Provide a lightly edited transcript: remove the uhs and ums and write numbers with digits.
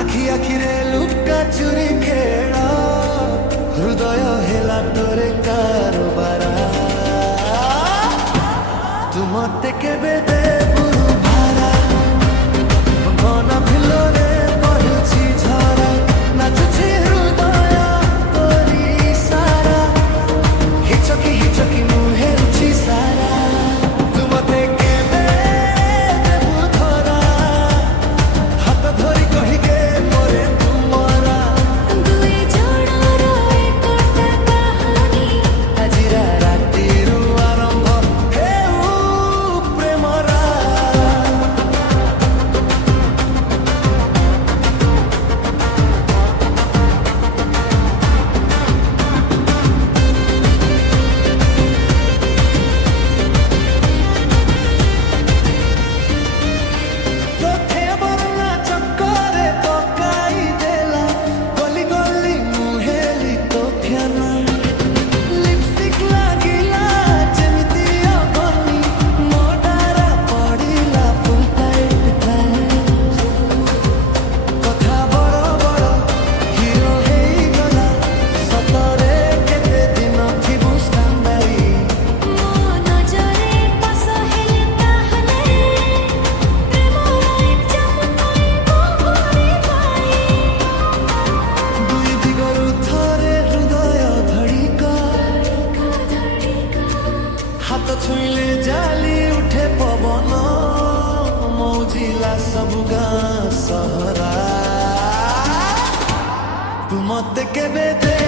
आखि आखिरे लुका चुरी खेल हृदय हेला तोरे कारोबारा तू मते केबे देबु भारा मन भिलरे पड़ुछि झरा नाचुछि हृदय तोरी सारा हिचकी मुहे रुचि सारा तू मते केबे देबु धरा हाथ धरी कहिके मोरे तुमरा दुई जोड़र एकटा कहानी आजिरा रातिरु आरंभ हेउ प्रेमरा तोथे बरना चक्करे पकाई देला गली गली मुहेली तो फेला लिपस्टिक लागिला जेमिति अगनी मोडारा पड़िला फुल टाइट कथा बड़ बड़ हिरो हेई गला सतरे केते दिन थिबु स्टैंडबाई मो नजरे पास हेले ताहले प्रेमर एग्जाम कइबो घरे पाई दुई दिगरु थरे हृदय धड़िका हाथ छुईले जाली उठे पवन मौजिला सब गाँ सहरा तू मते केबे दे